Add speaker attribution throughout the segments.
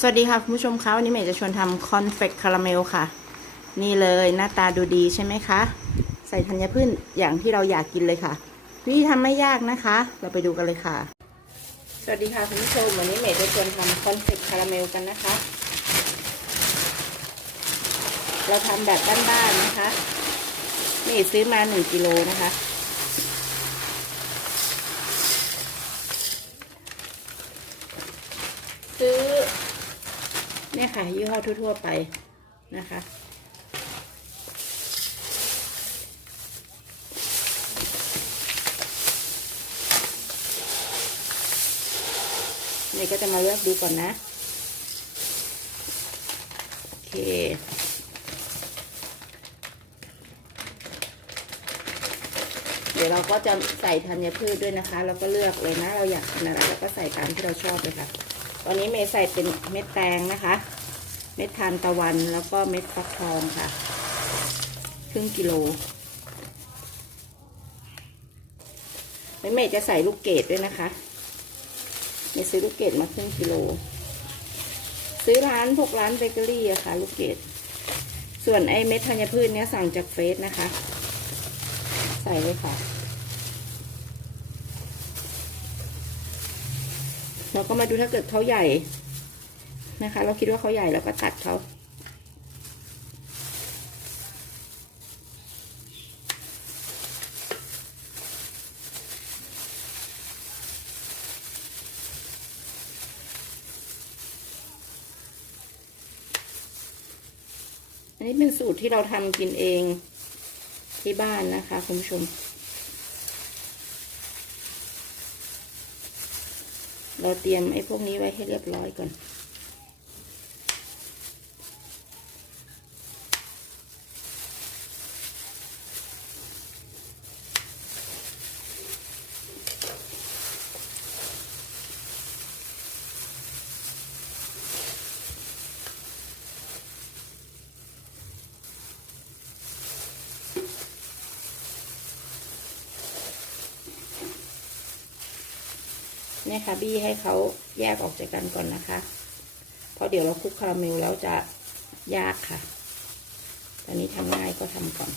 Speaker 1: สวัสดีค่ะ คุณผู้ชมคะวันนี้เมย์จะชวนทำคอนเฟกคาราเมลค่ะ นี่เลยหน้าตาดูดีใช่ไหมคะ ใส่ธัญพืชอย่างที่เราอยากกินเลยค่ะ วิธีทำไม่ยากนะคะ เราไปดูกันเลยค่ะ สวัสดีค่ะคุณผู้ชมวันนี้เมย์จะชวนทำคอนเฟกคาราเมลกันนะคะ เราทำแบบบ้านๆนะคะเมย์ซื้อมาหนึ่งกิโลนะคะ ซื้อ เนี่ยค่ะยี่ห้อทั่วๆไปนะคะ นี่ก็จะมาเลือกดูก่อนนะ โอเคเดี๋ยวเราก็จะใส่ธัญพืชด้วยนะคะเราก็เลือกเลยนะ เราอยากกินอะไรเราก็ใส่ตามที่เราชอบเลยค่ะ ตอนนี้เมย์ใส่เป็นเม็ดแตงนะคะ เม็ดทานตะวันแล้วก็เม็ดฟักทองค่ะ ครึ่งกิโลแล้วเมย์จะใส่ลูกเกดด้วยนะคะเมย์ซื้อลูกเกดมาครึ่งกิโล ซื้อร้านพวกร้านเบเกอรี่อะค่ะ ลูกเกดส่วนไอ้เม็ดธัญพืชเนี้ยสั่งจากเฟสนะคะ ใส่เลยค่ะ เราก็มาดูถ้าเกิดเขาใหญ่นะคะ เราคิดว่าเขาใหญ่เราก็ตัดเขาอันนี้เป็นสูตรที่เราทำกินเองที่บ้านนะคะคุณผู้ชม เราเตรียมไอ้พวกนี้ไว้ให้เรียบร้อยก่อน เนี่ยค่ะบี้ให้เขาแยกออกจากกันก่อนนะคะ เพราะเดี๋ยวเราคลุกคาราเมลแล้วจะยากค่ะ ตอนนี้ทำง่ายก็ทำก่อน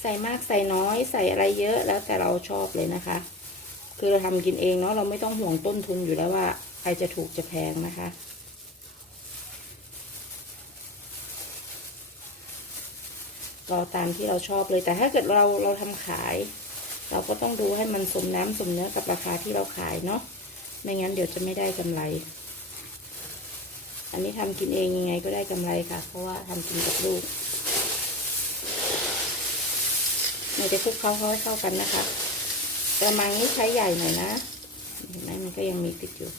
Speaker 1: ใส่มากใส่น้อยใส่อะไรเยอะแล้วแต่เราชอบเลยนะคะ คือเราทำกินเองเนาะเราไม่ต้องห่วงต้นทุนอยู่แล้วว่า ใครจะถูกจะแพงนะคะก็ตามที่เราชอบเลย แต่ถ้าเกิดเราเราทำขาย เราก็ต้องดูให้มันสมน้ำสมเนื้อกับราคาที่เราขายเนาะ ไม่งั้นเดี๋ยวจะไม่ได้กำไร อันนี้ทำกินเองยังไงก็ได้กำไรค่ะ เพราะว่าทำกินกับลูกเราจะคลุกเขาเขาให้เข้ากันนะคะกระมังนี้ใช้ใหญ่หน่อยนะ เห็นไหมมันก็ยังมีติดอยู่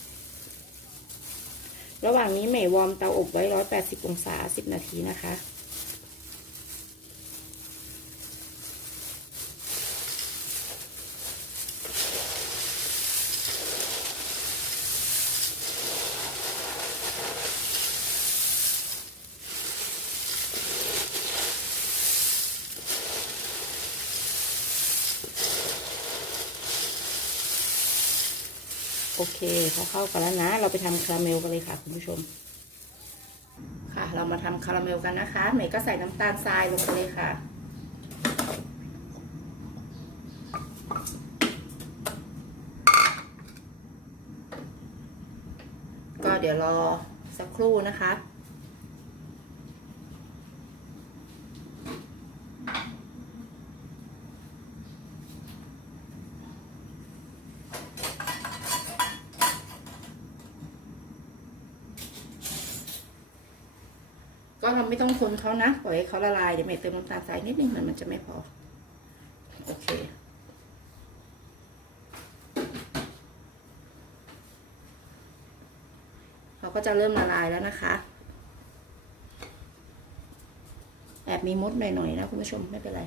Speaker 1: ระหว่างนี้เมยวอร์มเตาอบไว้ 180 องศา 10 นาทีนะคะ โอเคเขาเข้ากันแล้วนะ เราไปทำคาราเมลกันเลยค่ะคุณผู้ชม ค่ะ เรามาทำคาราเมลกันนะคะเมย์ก็ใส่น้ำตาลทรายลงไปเลยค่ะก็เดี๋ยวรอสักครู่นะคะ ไม่ต้องคนเขานะ ปล่อยให้เขาละลาย เดี๋ยวเมย์เติมน้ำตาลทรายนิดนึงมันมันจะไม่พอ โอเค เขาก็จะเริ่มละลายแล้วนะคะ แอบมีมดหน่อยๆนะคุณผู้ชมไม่เป็นไร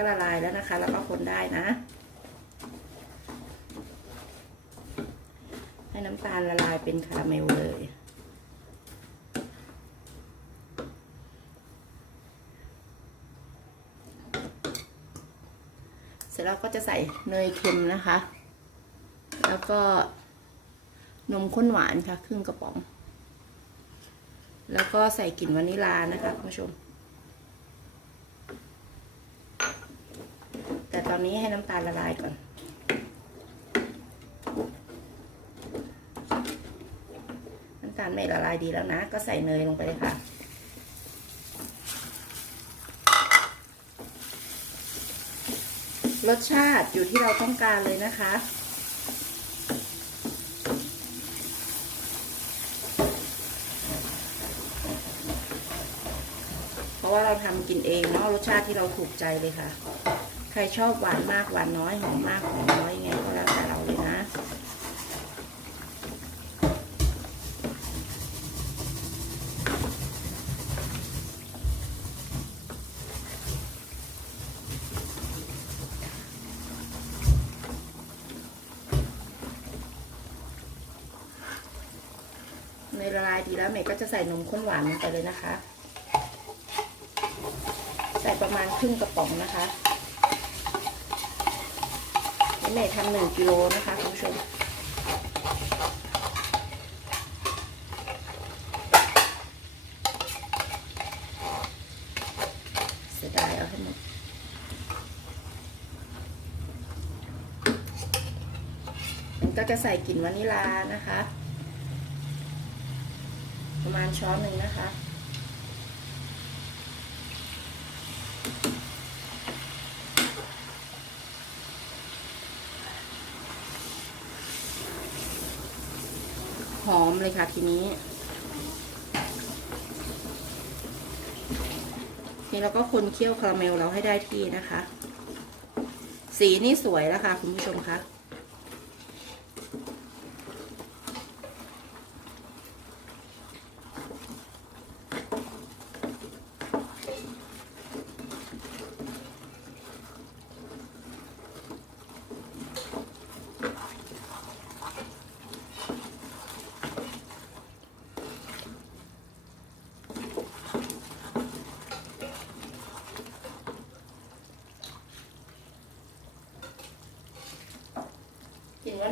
Speaker 1: ก็ละลายแล้วนะคะ แล้วก็คนได้นะ ให้น้ำตาลละลายเป็นคาราเมลเลย เสร็จแล้วก็จะใส่เนยเค็มนะคะ แล้วก็นมข้นหวานค่ะ ครึ่งกระป๋อง แล้วก็ใส่กลิ่นวานิลานะคะคุณผู้ชม แต่ต อนนี้ให้น้ำตาลละลายก่อน น้ำตาลไม่ละลายดีแล้วนะ ก็ใส่เนยลงไปเลยค่ะ รสชาติอยู่ที่เราต้องการเลยนะคะเพราะว่าเราทำกินเองเนาะรสชาติที่เราถูกใจเลยค่ะ ใครชอบหวานมากหวานน้อยหอมมากหอมน้อยยังไงก็แล้วแต่เราเลยนะเนละลายดีแล้วเมย์ก็จะใส่นมข้นหวานลงไปเลยนะคะ ใส่ประมาณครึ่งกระป๋องนะคะ นี่ทำหนึ่งกิโลนะคะคุณผู้ชมเสียดายเอาให้หมดมันก็จะใส่กลิ่นวานิลานะคะ ประมาณช้อนหนึ่งนะคะ มเลยค่ะทีนี้ทีนี้เราก็คนเคี่ยวคาราเมลเราให้ได้ที่นะคะ สีนี่สวยแล้วค่ะคุณผู้ชมคะ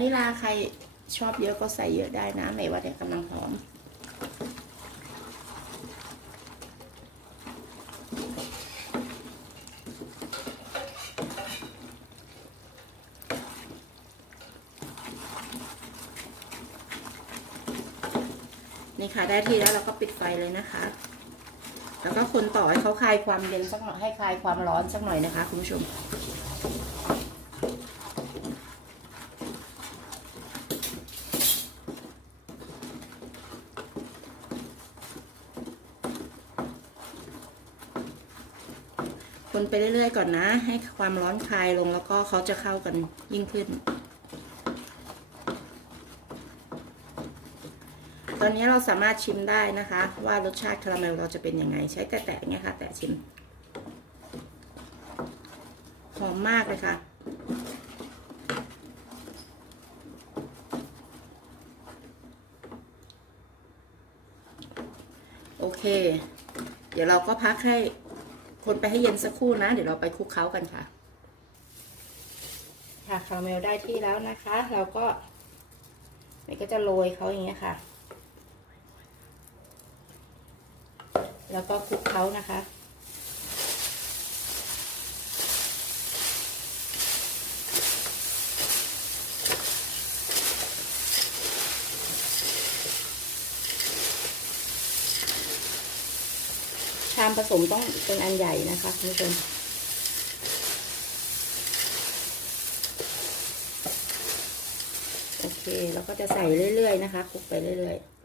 Speaker 1: นิลาใครชอบเยอะก็ใส่เยอะได้นะไม่ว่าแต่กำลังหอม นี่ค่ะ ได้ที่แล้วเราก็ปิดไฟเลยนะคะ แล้วก็คนต่อให้เขาคลายความเย็นสักหน่อยให้คลายความร้อนสักหน่อยนะคะคุณผู้ชม คนไปเรื่อยๆก่อนนะ ให้ความร้อนคลายลงแล้วก็เขาจะเข้ากันยิ่งขึ้น ตอนนี้เราสามารถชิมได้นะคะ ว่ารสชาติคาราเมลเราจะเป็นยังไง ใช้แตะๆเนี่ยค่ะ แตะชิม หอมมากเลยค่ะโอเค เดี๋ยวเราก็พักให้ คนไปให้เย็นสักครู่นะ เดี๋ยวเราไปคลุกเคล้ากันค่ะ ค่ะคาราเมลได้ที่แล้วนะคะ เราก็มันก็จะโรยเขาอย่างเงี้ยค่ะ แล้วก็คลุกเคล้านะคะ ผสมต้องเป็นอันใหญ่นะคะคุณผู้ชมโอเคเราก็จะใส่เรื่อยๆนะคะคลุกไปเรื่อยๆ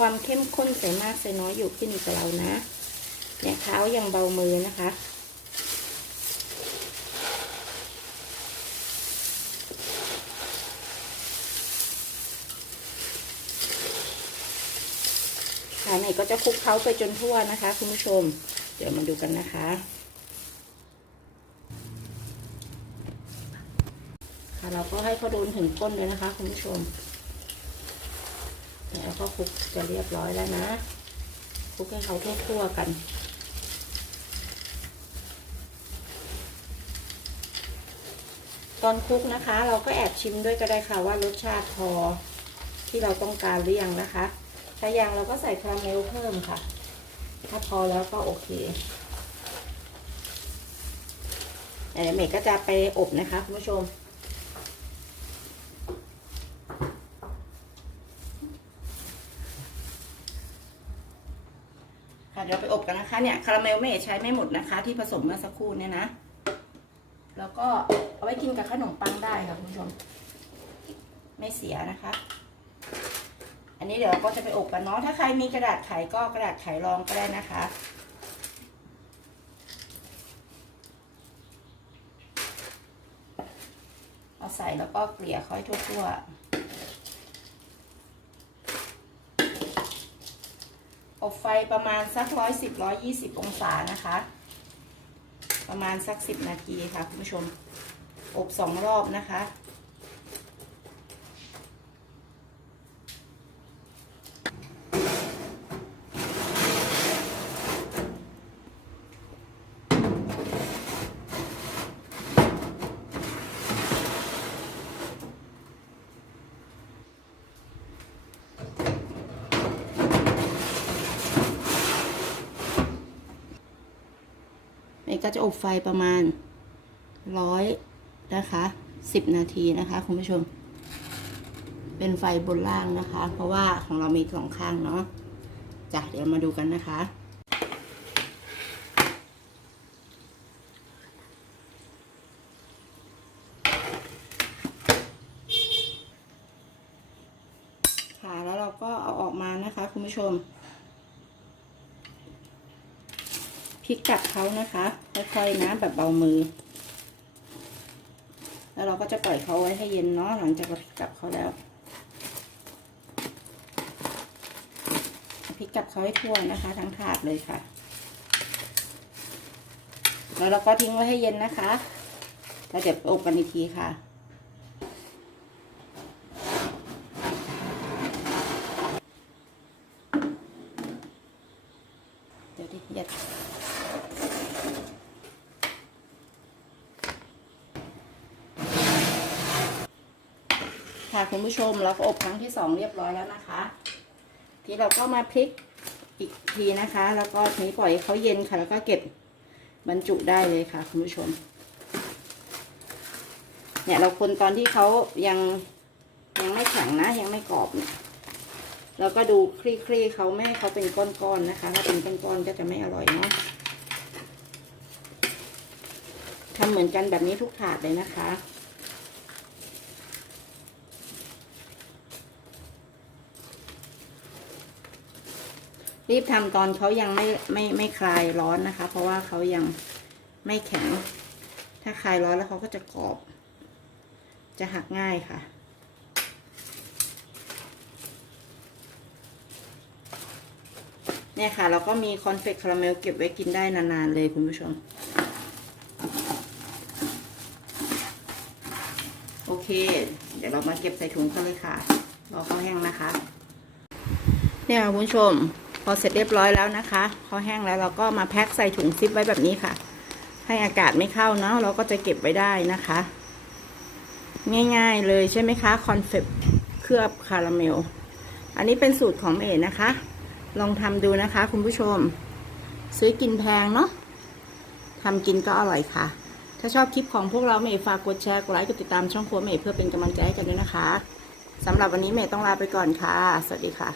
Speaker 1: ความเข้มข้นใส่มากใส่น้อยอยู่ขึ้นอยู่กับเรานะเนี่ยเท้ายังเบามือนะคะค่ะไหนก็จะคลุกเคล้าไปจนทั่วนะคะ คุณผู้ชม เดี๋ยวมาดูกันนะคะค่ะเราก็ให้เขาโดนถึงก้นเลยนะคะ คุณผู้ชม ก็คลุกจะเรียบร้อยแล้วนะคลุกให้เขาทั่วๆกัน ตอนคลุกนะคะ เราก็แอบชิมด้วยก็ได้ค่ะว่ารสชาติพอที่เราต้องการหรือยังนะคะ ถ้ายังเราก็ใส่คาราเมลเพิ่มค่ะ ถ้าพอแล้วก็โอเคเดี๋ยวเมก็จะไปอบนะคะคุณผู้ชม เดี๋ยวไปอบกันนะคะเนี่ยคาราเมลเมย์ใช้ไม่หมดนะคะ ที่ผสมเมื่อสักครู่เนี่ยนะ แล้วก็เอาไว้กินกับขนมปังได้ค่ะคุณผู้ชม ไม่เสียนะคะ อันนี้เดี๋ยวเราก็จะไปอบกันเนาะถ้าใครมีกระดาษไขก็กระดาษไขรองก็ได้นะคะเอาใส่แล้วก็เกลี่ยค่อยทั่วๆ อบไฟประมาณสักร้อยสิบร้อยยี่สิบองศานะคะ ประมาณสักสิบนาทีค่ะคุณผู้ชม อบสองรอบนะคะ ก็จะอบไฟประมาณร้อยนะคะสิบนาทีนะคะคุณผู้ชม เป็นไฟบนล่างนะคะ เพราะว่าของเรามีสองข้างเนาะจ้ะเดี๋ยวมาดูกันนะคะ ค่ะแล้วเราก็เอาออกมานะคะคุณผู้ชม พ ลิกกลับเขานะคะค่อยๆนะแบบเบามือ แล้วเราก็จะปล่อยเขาไว้ให้เย็นเนาะหลังจากเราพลิกกลับเขาแล้วพลิกกลับเขาให้ทั่วนะคะ ทั้งถาดเลยค่ะ แล้วเราก็ทิ้งไว้ให้เย็นนะคะเดี๋ยวอบกันอีกทีค่ะ เดี๋ยวดิอย่าค่ะคุณ ผู้ชมเราก็อบครั้งที่สองเรียบร้อยแล้วนะคะ ทีเราก็มาพลิกอีกทีนะคะ แล้วก็ทีนี้ปล่อยเขาเย็นค่ะ แล้วก็เก็บบรรจุได้เลยค่ะ คุณผู้ชม เนี่ยเราคนตอนที่เขายังยังไม่แข็งนะ ยังไม่กรอบเนี่ยแล้วก็ดูคลี่ๆเขาไม่ให้เขาเป็นก้อนๆนะคะ ถ้าเป็นก้อนๆก็จะไม่อร่อยเนาะทำเหมือนกันแบบนี้ทุกถาดเลยนะคะ รีบทำตอนเขายังไม่ไม่ไม่คลายร้อนนะคะ เพราะว่าเขายังไม่แข็ง ถ้าคลายร้อนแล้วเขาก็จะกรอบ จะหักง่ายค่ะเนี่ยค่ะเราก็มีคอนเฟกคาราเมลเก็บไว้กินได้นานๆเลยคุณผู้ชม โอเค เดี๋ยวเรามาเก็บใส่ถุงกันเลยค่ะรอเขาแห้งนะคะ เนี่ยคุณผู้ชม พอเสร็จเรียบร้อยแล้วนะคะเขาแห้งแล้วเราก็มาแพ็คใส่ถุงซิปไว้แบบนี้ค่ะ ให้อากาศไม่เข้าเนาะเราก็จะเก็บไว้ได้นะคะ ง่ายๆเลยใช่ไหมคะคอนเฟกเคลือบคาราเมล อันนี้เป็นสูตรของเอ๋นะคะ ลองทำดูนะคะ คุณผู้ชม ซื้อกินแพงเนาะทำกินก็อร่อยค่ะ ถ้าชอบคลิปของพวกเราเมย์ฝากกดแชร์ กดไลค์ กดติดตามช่องครัวเมย์เพื่อเป็นกำลังใจให้กันด้วยนะคะสำหรับวันนี้เมย์ต้องลาไปก่อนค่ะ สวัสดีค่ะ